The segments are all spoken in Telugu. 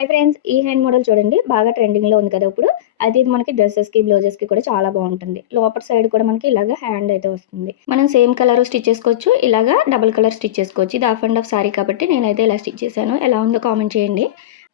హై ఫ్రెండ్స్ ఈ హ్యాండ్ మోడల్ చూడండి. బాగా ట్రెండింగ్లో ఉంది కదా ఇప్పుడు. అది ఇది మనకి డ్రెస్సెస్కి బ్లౌజెస్కి కూడా చాలా బాగుంటుంది. లోపల సైడ్ కూడా మనకి ఇలాగా హ్యాండ్ అయితే వస్తుంది. మనం సేమ్ కలర్ స్టిచ్ చేసుకోవచ్చు. ఇలాగా డబుల్ కలర్ స్టిచ్ చేసుకోవచ్చు. ఇది హాఫ్ అండ్ హాఫ్ సారీ కాబట్టి నేనైతే ఇలా స్టిచ్ చేశాను. ఎలా ఉందో కామెంట్ చేయండి.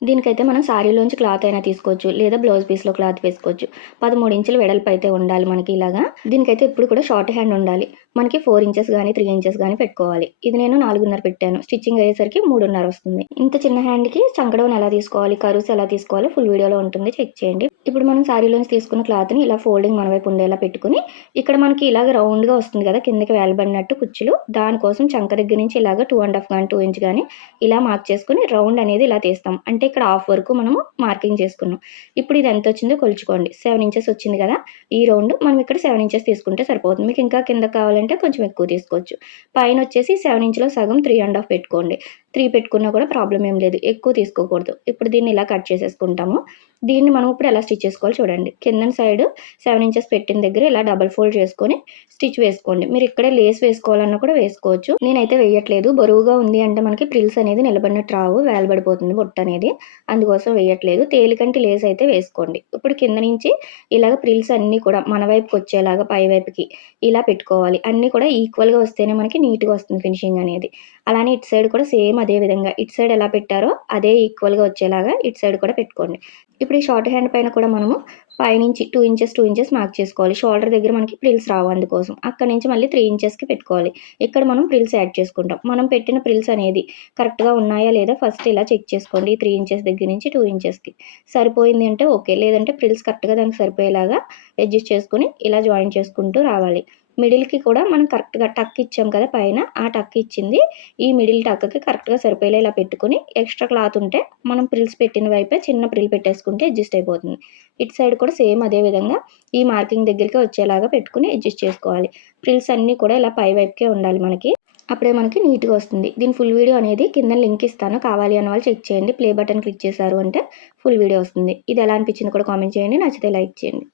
దీనికైతే మనం శారీలోంచి క్లాత్ అయినా తీసుకోవచ్చు లేదా బ్లౌజ్ పీస్లో క్లాత్ వేసుకోవచ్చు. పదమూడు ఇంచుల వెడల్పు అయితే ఉండాలి మనకి ఇలాగా. దీనికైతే ఇప్పుడు కూడా షార్ట్ హ్యాండ్ ఉండాలి. మనకి ఫోర్ ఇంచెస్ కానీ త్రీ ఇంచెస్ కానీ పెట్టుకోవాలి. ఇది నేను నాలుగున్నర పెట్టాను. స్టిచ్చింగ్ అయ్యేసరికి మూడున్నర వస్తుంది. ఇంత చిన్న హ్యాండ్కి చంకడౌన్ ఎలా తీసుకోవాలి కరుస్ ఎలా తీసుకోవాలి ఫుల్ వీడియోలో ఉంటుంది. చెక్ చేయండి. ఇప్పుడు మనం శారీలోంచి తీసుకున్న క్లాత్ని ఇలా ఫోల్డింగ్ మన వైపు ఉండేలా పెట్టుకుని ఇక్కడ మనకి ఇలాగ రౌండ్గా వస్తుంది కదా కిందకి వేలబడినట్టు కుచ్చులు. దానికోసం చంక దగ్గర నుంచి ఇలాగ టూ అండ్ హాఫ్ కానీ టూ ఇంచ్ కానీ ఇలా మార్క్ చేసుకుని రౌండ్ అనేది ఇలా తీస్తాం. అంటే ఇక్కడ హాఫ్ వరకు మనము మార్కింగ్ చేసుకున్నాం. ఇప్పుడు ఇది ఎంత వచ్చిందో కొలుచుకోండి. సెవెన్ ఇంచెస్ వచ్చింది కదా? ఈ రౌండ్ మనం ఇక్కడ సెవెన్ ఇంచెస్ తీసుకుంటే సరిపోతుంది. మీకు ఇంకా కింద కావాలంటే కొంచెం ఎక్కువ తీసుకోవచ్చు. పైన వచ్చేసి సెవెన్ ఇంచ్లో సగం త్రీ అండ్ హాఫ్ పెట్టుకోండి. త్రీ పెట్టుకున్నా కూడా ప్రాబ్లం ఏం లేదు. ఎక్కువ తీసుకోకూడదు. ఇప్పుడు దీన్ని ఇలా కట్ చేసేసుకుంటాము. దీన్ని మనం ఇప్పుడు ఎలా స్టిచ్ చేసుకోవాలి చూడండి. కింద సైడ్ సెవెన్ ఇంచెస్ పెట్టిన దగ్గర ఇలా డబల్ ఫోల్డ్ చేసుకొని స్టిచ్ వేసుకోండి. మీరు ఇక్కడే లేస్ వేసుకోవాలన్నా కూడా వేసుకోవచ్చు. నేనైతే వేయట్లేదు. బరువుగా ఉంది అంటే మనకి ప్రిల్స్ అనేది నిలబడినట్టు రావు. వేలబడిపోతుంది బొట్ట అనేది. అందుకోసం వేయట్లేదు. తేలికంటి లేస్ అయితే వేసుకోండి. ఇప్పుడు కింద నుంచి ఇలాగ ప్రిల్స్ అన్నీ కూడా మన వైపుకి వచ్చేలాగా పై వైపుకి ఇలా పెట్టుకోవాలి. అన్నీ కూడా ఈక్వల్గా వస్తేనే మనకి నీట్గా వస్తుంది ఫినిషింగ్ అనేది. అలానే ఇటు సైడ్ కూడా సేమ్ అదే విధంగా. ఇటు సైడ్ ఎలా పెట్టారో అదే ఈక్వల్గా వచ్చేలాగా ఇటు సైడ్ కూడా పెట్టుకోండి. ఇప్పుడు ఈ షార్ట్ హ్యాండ్ పైన కూడా మనము పైనుంచి two inches two inches mark చేసుకోవాలి. షోల్డర్ దగ్గర మనకి ప్రిల్స్ రావు అందుకోసం. అక్కడ నుంచి మళ్ళీ త్రీ ఇంచెస్కి పెట్టుకోవాలి. ఇక్కడ మనం ప్రిల్స్ యాడ్ చేసుకుంటాం. మనం పెట్టిన ప్రిల్స్ అనేది కరెక్ట్గా ఉన్నాయా లేదా ఫస్ట్ ఇలా చెక్ చేసుకోండి. త్రీ ఇంచెస్ దగ్గర నుంచి టూ ఇంచెస్కి సరిపోయింది అంటే ఓకే లేదంటే ప్రిల్స్ కరెక్ట్గా దానికి సరిపోయేలాగా అడ్జస్ట్ చేసుకుని ఇలా జాయిన్ చేసుకుంటూ రావాలి. మిడిల్కి కూడా మనం కరెక్ట్గా టక్ ఇచ్చాం కదా పైన ఆ టక్ ఇచ్చింది. ఈ మిడిల్ టక్కి కరెక్ట్గా సరిపోయేలా ఇలా పెట్టుకుని ఎక్స్ట్రా క్లాత్ ఉంటే మనం ప్రిల్స్ పెట్టిన వైపే చిన్న ప్రిల్ పెట్టేసుకుంటే అడ్జస్ట్ అయిపోతుంది. ఇటు సైడ్ కూడా సేమ్ అదే విధంగా ఈ మార్కింగ్ దగ్గరికి వచ్చేలాగా పెట్టుకుని అడ్జస్ట్ చేసుకోవాలి. ప్రిల్స్ అన్నీ కూడా ఇలా పై వైపుకే ఉండాలి మనకి. అప్పుడే మనకి నీట్గా వస్తుంది. దీని ఫుల్ వీడియో అనేది కింద లింక్ ఇస్తాను. కావాలి అన్న వాళ్ళు చెక్ చేయండి. ప్లే బటన్ క్లిక్ చేశారు అంటే ఫుల్ వీడియో వస్తుంది. ఇది ఎలా అనిపించింది కూడా కామెంట్ చేయండి. నచ్చితే లైక్ చేయండి.